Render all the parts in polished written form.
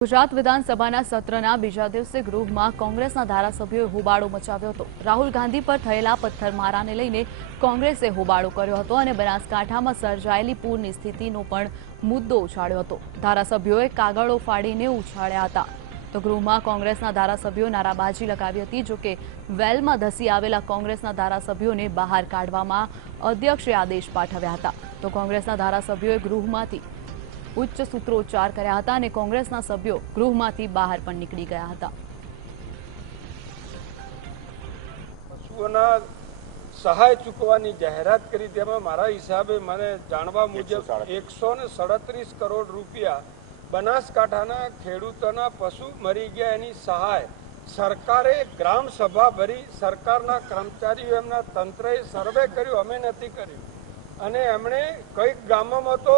ગુજરાત વિધાનસભાના સત્રના બીજા દિવસે ગૃહમાં કોંગ્રેસના ધારાસભ્યોએ હોબાળો મચાવ્યો હતો। રાહુલ ગાંધી પર થયેલા પથ્થરમારાને લઈને કોંગ્રેસે હોબાળો કર્યો હતો અને બનાસકાંઠામાં સર્જાયેલી પૂરની સ્થિતિનો પણ મુદ્દો ઉછાળ્યો હતો। ધારાસભ્યોએ કાગળો ફાડીને ઉછાળ્યા હતા તો ગૃહમાં કોંગ્રેસના ધારાસભ્યોએ નારાબાજી લગાવી હતી। જોકે વેલમાં ધસી આવેલા કોંગ્રેસના ધારાસભ્યોને બહાર કાઢવામાં અધ્યક્ષે આદેશ પાઠવ્યા હતા તો કોંગ્રેસના ધારાસભ્યોએ ગૃહમાંથી ઉચ્ચ સૂત્રોચ્ચાર કર્યા હતા અને કોંગ્રેસના સભ્યો ગૃહમાંથી બહાર પણ નીકળી ગયા હતા। પશુઓના સહાય ચૂકવવાની જાહેરાત કરી તેમાં મારા હિસાબે મને જાણવા મુજબ 137 કરોડ રૂપિયા બનાસકાંઠાના ખેડૂતોના પશુ મરી ગયા એની સહાય સરકારે ગ્રામ સભા ભરી સરકારના કર્મચારીઓ એમના તંત્રએ સર્વે કર્યું, અમે નથી કર્યું અને એમણે કઈક ગામોમાં તો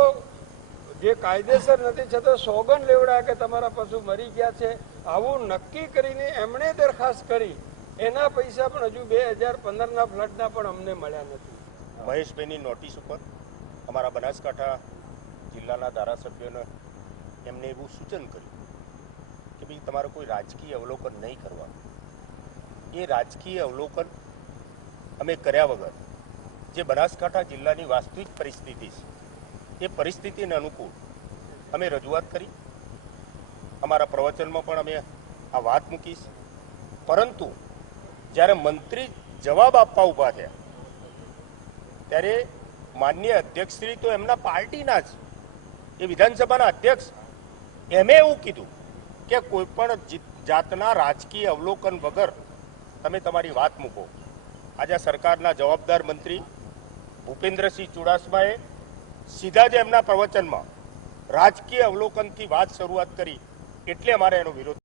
જે કાયદેસર નથી છતાં સોગંદ લેવડાયા કે તમારા પશુ મરી ગયા છે આવું નક્કી કરીને એમણે દરખાસ્ત કરી એના પૈસા પણ હજુ 2015ના ફ્લડના પણ અમને મળ્યા નથી। મહેશભાઈની નોટિસ ઉપર અમારા બનાસકાંઠા જિલ્લાના ધારાસભ્યોને એમને એવું સૂચન કર્યું કે ભાઈ તમારે કોઈ રાજકીય અવલોકન નહીં કરવાનું। એ રાજકીય અવલોકન અમે કર્યા વગર જે બનાસકાંઠા જિલ્લાની વાસ્તવિક પરિસ્થિતિ છે એ પરિસ્થિતિને અનુકૂળ અમે રજૂઆત કરી। અમારા પ્રવચનમાં પણ અમે આ વાત મૂકીશ, પરંતુ જ્યારે મંત્રી જવાબ આપવા ઊભા થયા ત્યારે માનનીય અધ્યક્ષશ્રી તો એમના પાર્ટીના જ એ વિધાનસભાના અધ્યક્ષ એમે એવું કીધું કે કોઈ પણ જાતના રાજકીય અવલોકન વગર તમે તમારી વાત મૂકો। આજે સરકારના જવાબદાર મંત્રી ભૂપેન્દ્રસિંહ ચુડાસમાએ સીધા જ એમના પ્રવચનમાં રાજકીય અવલોકનથી વાત શરૂઆત કરી એટલે અમારે એનો વિરોધ